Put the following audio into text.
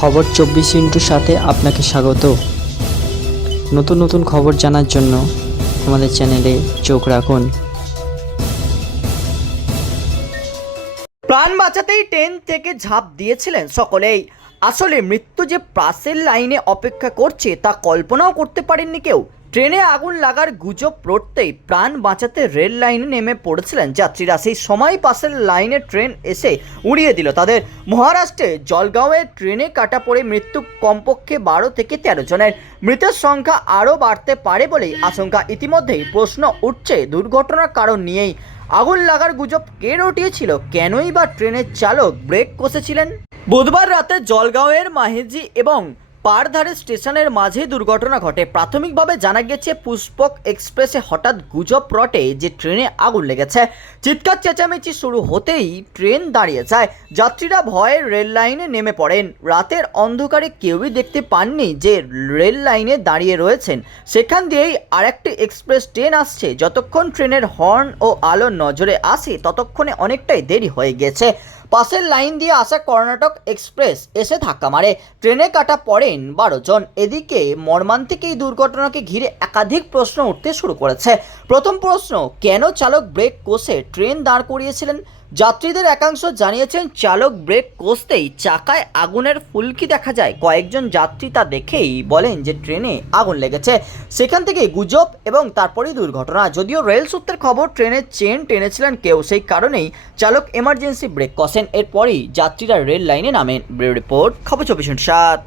খবর চব্বিশ ইন্টুর সাথে আপনাকে স্বাগত। নতুন নতুন খবর জানার জন্য আমাদের চ্যানেলে চোখ রাখুন। প্রাণ বাঁচাতেই ট্রেন থেকে ঝাঁপ দিয়েছিলেন সকলেই। আসলে মৃত্যু যে প্রাসের লাইনে অপেক্ষা করছে তা কল্পনাও করতে পারেননি কেউ। ট্রেনে আগুন লাগার গুজব পড়তেই প্রাণ বাঁচাতে রেল লাইনে নেমে পড়েছিলেন যাত্রীরা। সেই সময় পাশের লাইনে ট্রেন এসে উড়িয়ে দিল। তাদের মহারাষ্ট্রে জলগাঁওয়ে ট্রেনে কাটা পড়ে মৃত্যু কমপক্ষে বারো থেকে তেরো জনের। মৃতের সংখ্যা আরও বাড়তে পারে বলেই আশঙ্কা। ইতিমধ্যেই প্রশ্ন উঠছে দুর্ঘটনার কারণ নিয়েই। আগুন লাগার গুজব কে রটিয়েছিল? কেনই বা ট্রেনের চালক ব্রেক কষেছিলেন? বুধবার রাতে জলগাঁওয়ের মাহেজি এবং পারধারে স্টেশনের মাঝে দুর্ঘটনা ঘটে। প্রাথমিকভাবে জানা গেছে, পুষ্পক এক্সপ্রেসে হঠাৎ গুজব রটে যে ট্রেনে আগুন লেগেছে। চিৎকার চেঁচামেচি শুরু হতেই ট্রেন দাঁড়িয়ে যায়। যাত্রীরা ভয়ে রেল লাইনে নেমে পড়েন। রাতের অন্ধকারে কেউই দেখতে পাননি যে রেল লাইনে দাঁড়িয়ে রয়েছেন। সেখান দিয়েই আরেকটি এক্সপ্রেস ট্রেন আসছে। যতক্ষণ ট্রেনের হর্ন ও আলো নজরে আসে, ততক্ষণে অনেকটাই দেরি হয়ে গেছে। পাশের লাইন দিয়ে আসা কর্ণাটক এক্সপ্রেস এসে ধাক্কা মারে। ট্রেনে কাটা পড়েন বারো জন। এদিকে মর্মান্তিক এই দুর্ঘটনাকে ঘিরে একাধিক প্রশ্ন উঠতে শুরু করেছে। প্রথম প্রশ্ন, কেন চালক ব্রেক কষে ট্রেন দাঁড় করিয়েছিলেন? যাত্রীদের একাংশ জানিয়েছেন, চালক ব্রেক কষতেই চাকায় আগুনের ফুলকি দেখা যায়। কয়েকজন যাত্রী তা দেখেই বলেন যে ট্রেনে আগুন লেগেছে। সেখান থেকে গুজব এবং তারপরেই দুর্ঘটনা। যদিও রেল সূত্রের খবর, ট্রেনের চেন টেনেছিলেন কেউ, সেই কারণেই চালক এমার্জেন্সি ব্রেক কষেন। এরপরই যাত্রীরা রেল লাইনে নামেন। রিপোর্ট খবর চব্বিশ সাত।